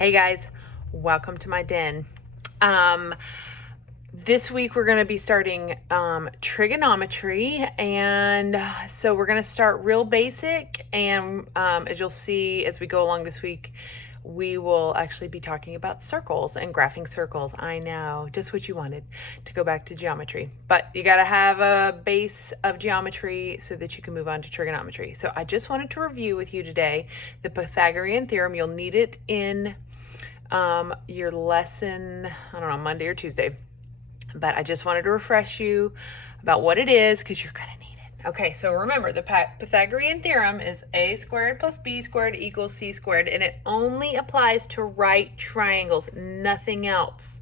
Hey guys, welcome to my den. This week we're going to be starting trigonometry, and so we're going to start real basic, and as you'll see as we go along this week, we will actually be talking about circles and graphing circles. I know, just what you wanted, to go back to geometry. But you got to have a base of geometry so that you can move on to trigonometry. So I just wanted to review with you today the Pythagorean Theorem. You'll need it in your lesson, I don't know, Monday or Tuesday. But I just wanted to refresh you about what it is because you're going to need it. Okay, so remember, the Pythagorean Theorem is a squared plus b squared equals c squared, and it only applies to right triangles, nothing else.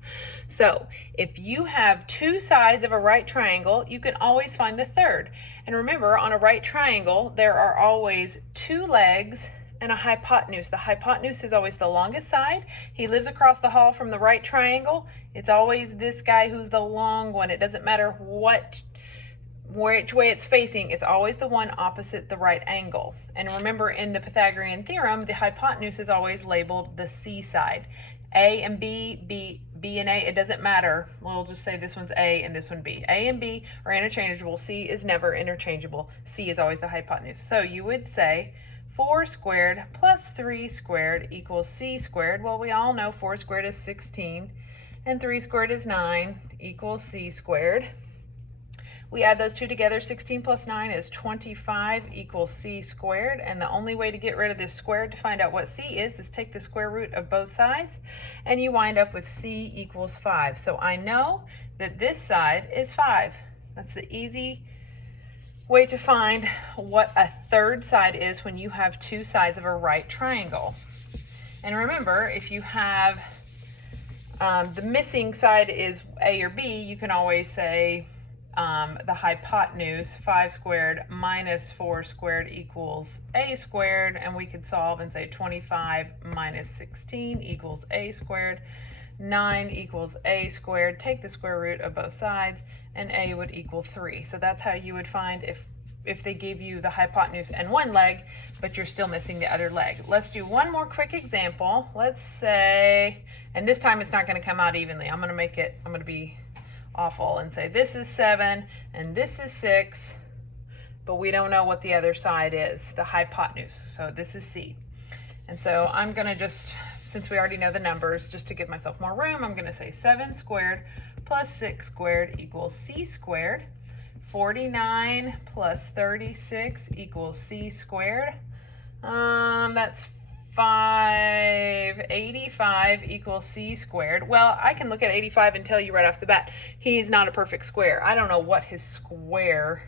So if you have two sides of a right triangle, you can always find the third. And remember, on a right triangle, there are always two legs and a hypotenuse. The hypotenuse is always the longest side. He lives across the hall from the right triangle. It's always this guy who's the long one. It doesn't matter which way it's facing, it's always the one opposite the right angle. And remember, in the Pythagorean Theorem, the hypotenuse is always labeled the C side. A and B and A, it doesn't matter. We'll just say this one's A and this one B. A and B are interchangeable. C is never interchangeable. C is always the hypotenuse. So you would say 4 squared plus 3 squared equals c squared. Well, we all know 4 squared is 16 and 3 squared is 9 equals c squared. We add those two together. 16 plus 9 is 25 equals c squared. And the only way to get rid of this squared to find out what c is take the square root of both sides, and you wind up with c equals 5. So I know that this side is 5. That's the easy way to find what a third side is when you have two sides of a right triangle. And remember, if you have the missing side is A or B, you can always say the hypotenuse, 5 squared minus 4 squared equals a squared, and we could solve and say 25 minus 16 equals a squared. 9 equals a squared. Take the square root of both sides, and a would equal 3. So that's how you would find if they gave you the hypotenuse and one leg, but you're still missing the other leg. Let's do one more quick example. Let's say, and this time it's not going to come out evenly. I'm going to be awful and say this is 7 and this is 6, but we don't know what the other side is, the hypotenuse. So this is C. And so I'm going to just, since we already know the numbers, just to give myself more room, I'm going to say 7 squared plus 6 squared equals c squared. 49 plus 36 equals c squared. That's 5. 85 equals c squared. Well, I can look at 85 and tell you right off the bat, he's not a perfect square. I don't know what his square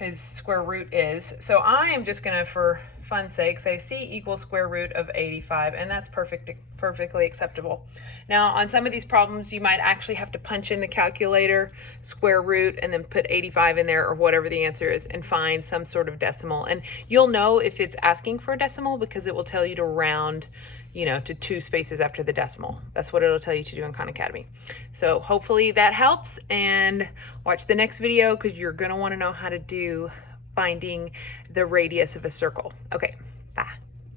root is. So I am just going to, for fun's sake, say c equals square root of 85, and that's perfectly acceptable. Now, on some of these problems, you might actually have to punch in the calculator square root and then put 85 in there, or whatever the answer is, and find some sort of decimal. And you'll know if it's asking for a decimal because it will tell you to round, to 2 spaces after the decimal. That's what it'll tell you to do in Khan Academy. So hopefully that helps, and watch the next video because you're going to want to know how to do finding the radius of a circle. Okay.